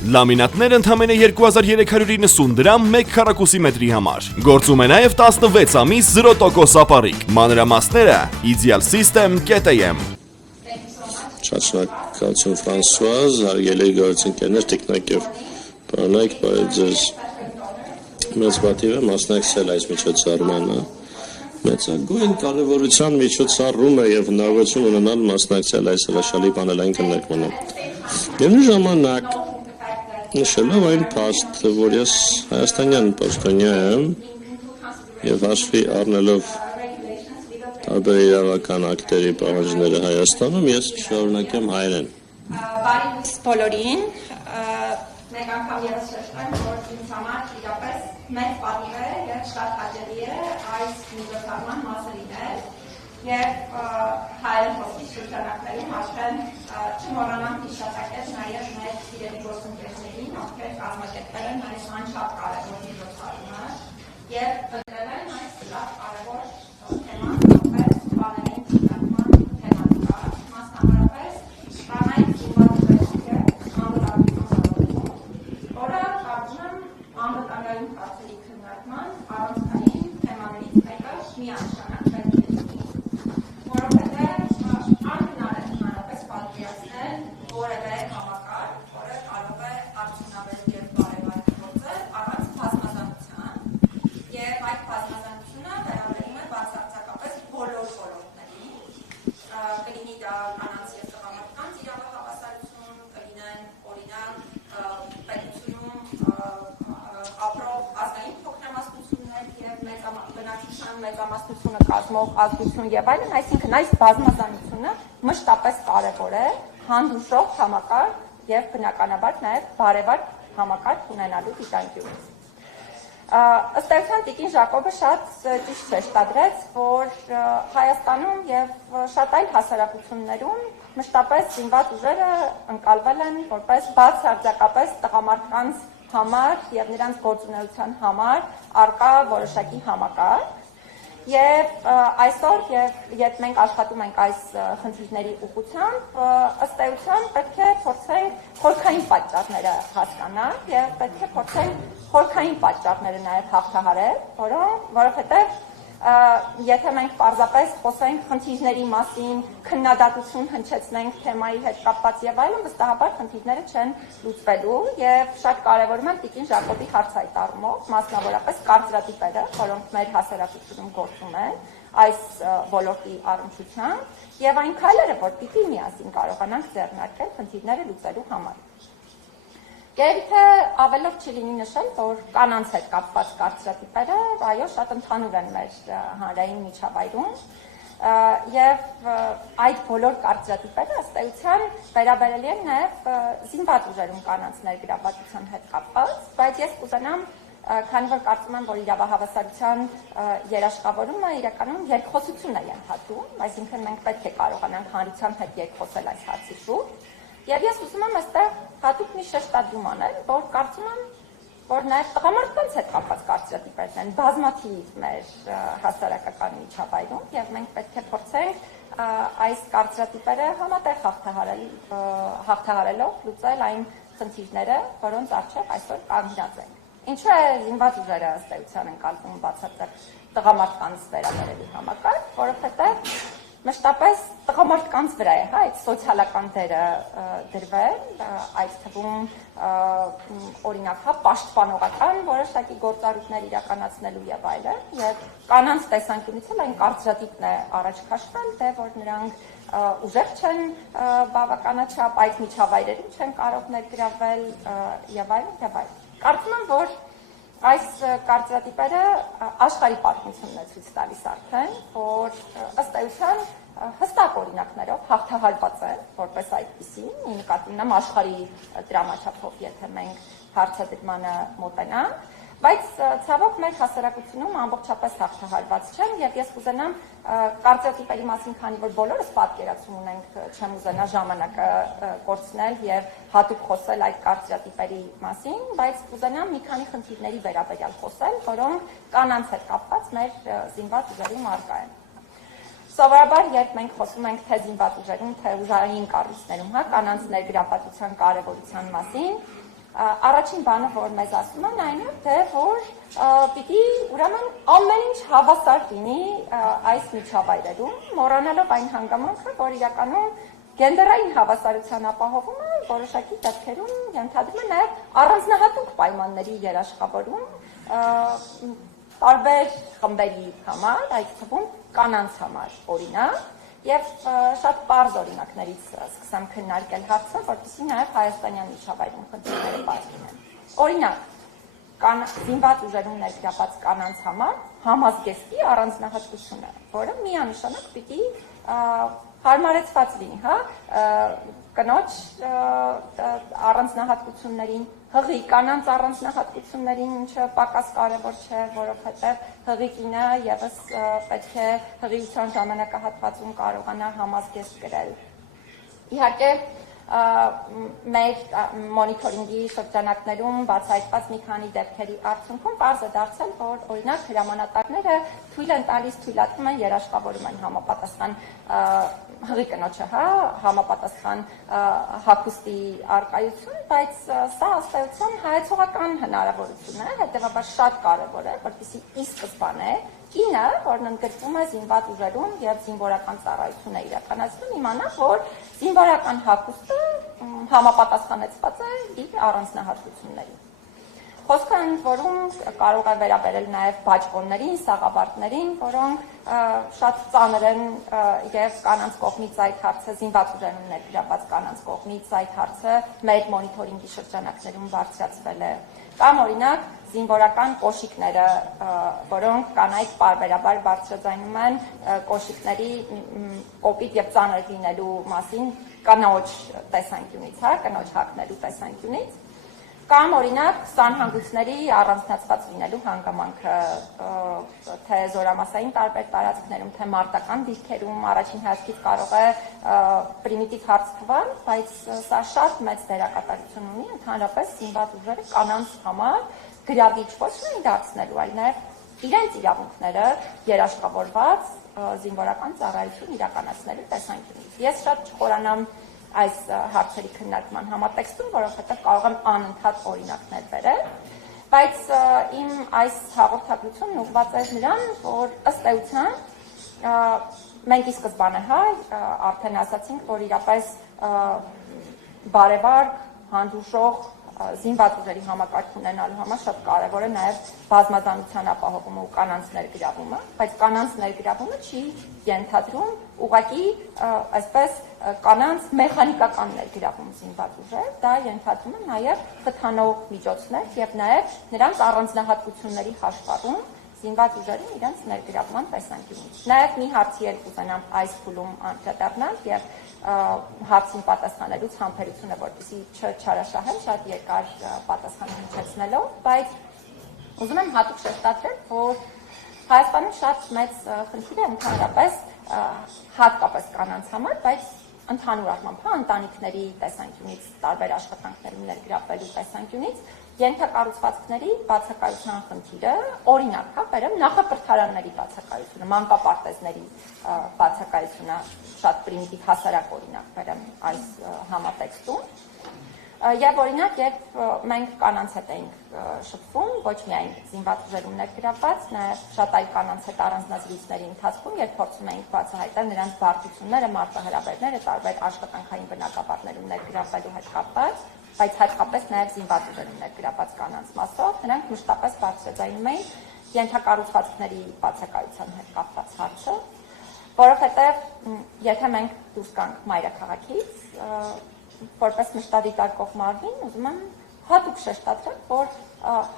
Լամինատներ ընդամենը 2390 դրամ 1 քառակուսի մետրի համար։ Գործում է նաև 16 ամիս 0% ապառիկ։ Մանրամասները idealsystem.am։ Շնորհակալություն Ֆրանսուազ, հարգելի գործընկերներ, տեխնիկեր, բանակ, բայց ձեզ մեծ պատիվ է մասնակցել այս միջոցառմանը։ Մեծագույն կարևորության միջոցառում է եւ հնարավորություն ունենալ մասնակցել այս հրաշալի պանելային քննարկմանը։ Միևնույն ժամանակ նշելով այն փաստ, որ ես հայաստանյան պաշտոնյա եմ եւ հաշվի առնելով տարբեր իրավական ակտերի պահանջները Հայաստանում, ես շարունակեմ հայերեն։ Բարի լույս բոլորին, մեկ անգամ ես շեշտեմ, որ ինձ համար իրապես մեծ պատիվ է եւ շատ հաճելի է այս միջոցառման մասը լինել եւ հայերեն խոսքի շրջանակներում աշխեն չմոռանանք հիշատակել նաեւ մեր սիրելի գործընկերներին, ովքեր կազմակերպել են այս անչափ կարևոր միջոցառումը եւ ընտրել են այս լավ կարևոր թեման մեծամասնությունը կազմող ազգություն եւ այլն, այսինքն այս բազմազանությունը մշտապես կարևոր է հանդուրժող համակարգ եւ բնականաբար նաեւ բարեվար համակարգ ունենալու դիտանկյունից։ Ըստ էության Տիկին Ժակոբը շատ ճիշտ շեշտադրեց, որ Հայաստանում եւ շատ այլ հասարակություններում մշտապես զինված ուժերը ընկալվել են որպես բացարձակապես տղամարդկանց համար եւ նրանց գործունեության համար արկա որոշակի համակարգ։ Եվ այսօր, երբ մենք աշխատում ենք այս խնդիրների ուղղությամբ, ըստ էության պետք է փորձենք խորքային պատճառները հասկանալ եւ պետք է փորձենք խորքային պատճառները նաեւ հաղթահարել, որովհետեւ եթե մենք պարզապես խոսենք խնդիրների մասին, քննադատություն հնչեցնենք թեմայի հետ կապված եւ այլն, վստահաբար խնդիրները չեն լուծվելու եւ շատ կարեւորում եմ Տիկին Ժակոբի հարցայտարումով, մասնավորապես կարծրատիպերը, որոնք մեր հասարակությունում գործում են այս ոլորտի առնչությամբ եւ այն քայլերը, որ պիտի միասին կարողանանք ձեռնարկել խնդիրները լուծելու համար։ Երբ թե ավելով չի լինի նշել, որ կանանց հետ կապված կարծրատիպերը, այո, շատ ընդհանուր են մեր հանրային միջավայրում եւ այդ բոլոր կարծրատիպերը ըստ էության վերաբերելի են նաեւ զինված ուժերում կանանց ներգրավվածության հետ կապված, բայց ես կուզենամ, քանի որ կարծում եմ, որ իրավահավասարության երաշխավորումը իրականում երկխոսություն է ենթադրում, այսինքն մենք պետք է կարողանանք հանրության հետ երկխոսել այս հարցի շուրջ։ Եվ ես ուզում եմ այստեղ հատուկ մի շեշտադրում անել, որ կարծում եմ, որ նաև տղամարդկանց հետ կապված կարծրատիպերն են բազմաթիվ մեր հասարակական միջավայրում եւ մենք պետք է փորձենք այս կարծրատիպերը համատեղ հաղթահարելով լուծել այն խնդիրները, որոնց առջև այսօր կանգնած ենք։ Ինչու է զինված ուժերը ըստ էության ընկալվում բացարձակ տղամարդկանց վերաբերելու համակարգ, որովհետեւ մշտապես տղամարդկանց վրա է, այդ սոցիալական դերը դրվել, այդ թվում օրինակ պաշտպանողական որոշակի գործառույթներ իրականացնելու եւ այլն, եւ կանանց տեսանկյունից էլ այն կարծրատիպն է առաջ քաշվել, թե որ նրանք ուժեղ չեն բավականաչափ, այդ միջավայրերում չեն կարող ներգրավել եւ այլն եւ այլն։ Կարծում եմ, որ այս կարծրատիպերը աշխարհի պատմությունն է ցույց տալիս արդեն, որ ըստ էության հստակ օրինակներով հաղթահարված է որպես այդպիսի, նկատի ունեմ աշխարհի դրամաչափով, եթե մենք հարցադրմանը մոտենանք, բայց ցավոք մեր հասարակությունում ամբողջապես հաղթահարված չեն եւ ես կուզենամ կարծրատիպերի մասին, քանի որ բոլորս պատկերացում ունենք, չեմ ուզենա ժամանակը կորցնել եւ հատուկ խոսել այդ կարծրատիպերի մասին, բայց կուզենամ մի քանի խնդիրների վերաբերյալ խոսել, որոնք կանանց հետ կապված մեր զինված ուժերում առկա են։ Սովորաբար, երբ մենք խոսում ենք թե զինված ուժերում, թե ուժային կառույցներում, կանանց ներգրավվածության կարևորության մասին, Առաջին բանը, որ մեզ ասում են, այն է, թե որ պիտի ուրեմն ամեն ինչ հավասար լինի այս միջավայրերում, մոռանալով այն հանգամանքը, որ իրականում գենդերային հավասարության ապահովումը որոշակի դեպքերում ենթադրում է նաև առանձնահատուկ պայմանների երաշխավորում տարբեր խմբերի համար, այդ թվում կանանց համար, օրինակ, եւ շատ պարզ օրինակներից սկսեմ քննարկել հարցը, որպեսզի նաև հայաստանյան միջավայրում խնդիրները բաց լինեն։ Օրինակ, զինված ուժերում ներգրավված կանանց համար համազգեստի առանձնահատկությունը, որը միանշանակ պիտի հարմարեցված լինի, հա, կնոջ առանձնահատկություններին, հղի կանանց առանձնահատկություններին, ինչը պակաս կարևոր չէ, որովհետև հղի կինը եւս պետք է հղիության ժամանակահատվածում կարողանա համազգեստ կրել։ Իհարկե, մեր մոնիթորինգի շրջանակներում բացահայտված մի քանի դեպքերի արդյունքում պարզ է դարձել, որ օրինակ հրամանատարները թույլ են տալիս, թույլատվում են, երաշխավորում են համապատասխան հղի կնոջը, հա, համապատասխան հագուստի առկայություն, բայց սա ըստ էության հայեցողական հնարավորություն է, հետևաբար շատ կարևոր է, որպեսզի ի սկզբանե կինը, որն ընդգրկվում է զինված ուժերում եւ զինվորական ծառայություն է իրականացնում, իմանա, որ զինվորական հագուստը համապատասխանեցված է իր առանձնահատկություններին։ Խոսքը ընդ որում կարող է վերաբերել նաև բաճկոններին, սաղավարտներին, որոնք շատ ծանր են եւ կանանց կողմից այդ հարցը զինված ուժերում ներգրավված կանանց կողմից այդ հարցը մեր մոնիթորինգի շրջանակներում բարձրացվել է։ Կամ օրինակ զինվորական կոշիկները, որոնք կանայք պարբերաբար բարձրաձայնում են կոշիկների կոպիտ եւ ծանր լինելու մասին կնոջ տեսանկյունից, հա, կնոջ հագնելու տեսանկյունից, կամ օրինակ սանհանգույցների առանձնացված լինելու հանգամանքը, թե զորամասային տարբեր տարածքներում, թե մարտական դիրքերում առաջին հաշվից կարող է պրիմիտիվ հարց թվալ, բայց սա շատ մեծ դերակատարություն ունի ընդհանրապես զինված ուժերը կանանց համար գրավիչ ոչ միայն դարձնելու, այլ նաև իրենց իրավունքները երաշխավորված զինվորական ծառայություն իրականացնելու տեսանկյունից։ Ես շատ չխորանամ այս հարցերի քննարկման համատեքստում, որովհետև կարող եմ անընդհատ օրինակներ բերել, բայց իմ այս հաղորդագրությունն ուղղված է նրան, որ ըստ էության մենք ի սկզբանե արդեն ասացինք, որ իրապես բարևար, հանդուրժող զինված ուժերի համակարգ ունենալու համար շատ կարևոր է նաև բազմազանության ապահովումը ու կանանց ներգրավումը, բայց կանանց ներգրավումը չի ենթադրում ուղղակի այսպես կանանց մեխանիկական ներգրավում զինված ուժեր, դա ենթադրում է նաև խթանող միջոցներ եւ նաև նրանց առանձնահատկությունների հաշվառում զինված ուժերին իրենց ներգրավման տեսանկյունից։ Նաև մի հարցի էլ կուզենամ այս փուլում անդրադառնալ եւ հարցին պատասխանելուց համբերությունը, որպեսզի չարաշահեմ շատ երկար պատասխան հնչեցնելով, բայց ուզում եմ հատուկ շեշտադրել, որ Հայաստանում շատ մեծ խնդիր է ընդհանրապես հատկապես կանանց համար, բայց ընդհանուր առմամբ ընտանիքների տեսանկյունից, տարբեր աշխատանքներում ներգրավվելու տեսանկյունից ենթակառուցվածքների բացակայության խնդիրը, օրինակ, բերեմ նախապրթարանների բացակայությունը, մանկապարտեզների բացակայությունը, շատ պրիմիտիվ հասարակ օրինակ բերեմ այս համատեքստում։ Եվ օրինակ, երբ մենք կանանց հետ էինք շփվում, ոչ միայն զինված ուժերում ներգրավված, նաև շատ այլ կանանց հետ առանձնազրույցների ընթացքում, երբ փորձում էինք բացահայտել նրանց բարդությունները, մարտահրավերները, տարբեր աշխատանքային բնակավարներում ներգրավվելու հետ կապված, բայց հատկապես նաև զինված ուժերում ներգրավված կանանց մասով, նրանք մշտապես բարձրաձայնում էին ենթակառուցվածքների բացակայության հետ կապված հարցը, որովհետև եթե մենք դուրս գանք մայրաքաղաքից, որպես մշտադիտարկող մարմին, ուզում եմ հատուկ շեշտադրել, որ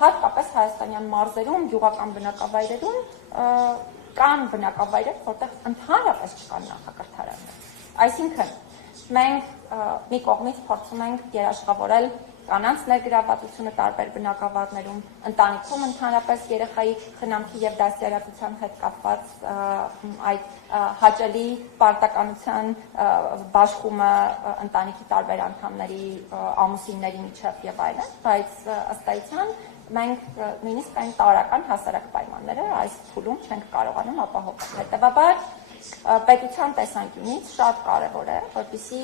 հատկապես հայաստանյան մարզերում, գյուղական բնակավայրերում կան բնակավայրեր, որտեղ ընդհանրապես չկան նախակրթարաններ։ Այսինքն, մենք մի կողմից փորձում ենք երաշխավորել կանանց ներգրավվածությունը տարբեր բնակավարներում, ընտանիքում ընդհանրապես երեխայի խնամքի եւ դաստիարակության հետ կապված այդ հաճելի պարտականության բաշխումը ընտանիքի տարբեր անդամների ամուսինների միջև եւ այլն, բայց ըստ էության մենք նույնիսկ այն տարրական հասարակ պայմանները այս փուլում չենք կարողանում ապահովել։ Հետևաբար պետության տեսանկյունից շատ կարևոր է, որպեսզի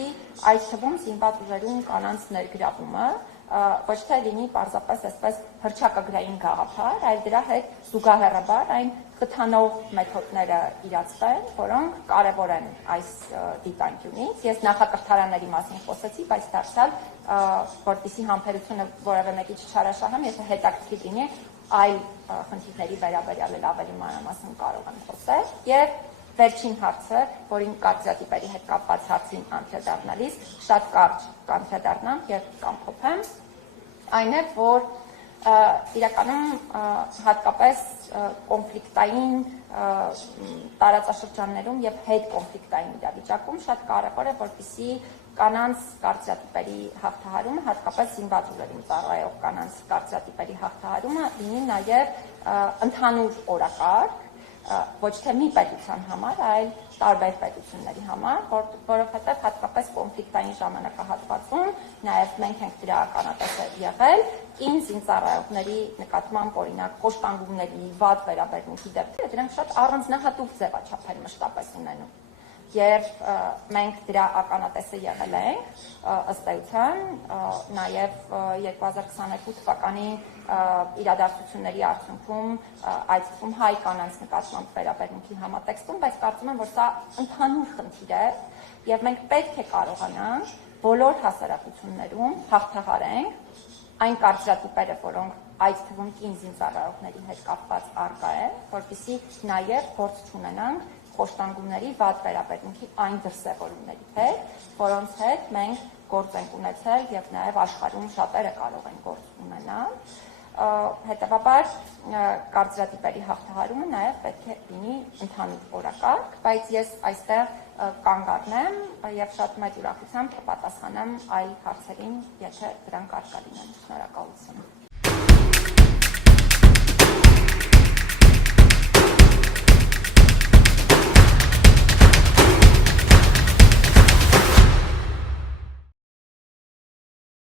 այդ թվում զինված ուժերում կանանց ներգրավումը ոչ թե լինի պարզապես այսպես հռչակագրային գաղափար, այլ դրա հետ զուգահեռաբար այն խթանող մեթոդները իրացվեն, որոնք կարևոր են այս դիտանկյունից։ Ես նախակրթարանների մասին խոսեցի, բայց դարձյալ որպեսզի համբերությունը որևէ մեկի չչարաշահեմ, եթե հետաքրքիր լինի այլ խնդիրների վերաբերյալ ավելի մանրամասն կարող եմ խոսել։ Եվ վերջին հարցը, որին կարծրատիպերի հետ կապված հարցին անդրադառնալիս շատ կարճ կանդրադառնամ եւ կամփոփեմ, այն է, որ իրականում հատկապես կոնֆլիկտային տարածաշրջաններում եւ հետ կոնֆլիկտային իրավիճակում շատ կարեւոր է, որպեսզի կանանց կարծրատիպերի հաղթահարումը, հատկապես զինված ուժերին ծառայող կանանց կարծրատիպերի հաղթահարումը լինի նաեւ ընդհանուր օրակարգ, ոչ թե մի պետության համար, այլ տարբեր պետությունների համար, որովհետև հատկապես կոնֆլիկտային ժամանակահատվածում նաև մենք ենք դրա ականատեսը եղել, կին զինծառայողների նկատմամբ օրինակ խոշտանգումների վատ վերաբերմունքի դեպքերը, դրանք շատ առանձնահատուկ ձևաչափ են մշտապես ունենում։ Եվ մենք դրա ականատեսը եղել ենք, ըստ էության, նաև 2022 թվականի իրադարձությունների արդյունքում այդ թվում հայ կանանց նկատմամբ վերաբերմունքի համատեքստում, բայց կարծում եմ, որ սա ընդհանուր խնդիր է, եւ մենք պետք է կարողանանք բոլոր հասարակություններում հաղթահարենք այն կարծրատիպերը, որոնք այդ թվում կին զինծառայողների հետ կապված առկա են, որպեսզի նաև գործ չունենանք խոշտանգումների վատ վերաբերմունքի այն դրսևորումների հետ, որոնց հետ մենք գործ ենք ունեցել եւ նաեւ աշխարհում շատերը կարող են գործ ունենալ։ Հետևաբար կարծրատիպերի հաղթահարումը նաեւ պետք է լինի ընդհանուր օրակարգ, բայց ես այստեղ կանգ առնեմ եւ շատ մեծ ուրախությամբ կպատասխանեմ այլ հարցերին, եթե դրանք առկա լինեն։ Շնորհակալ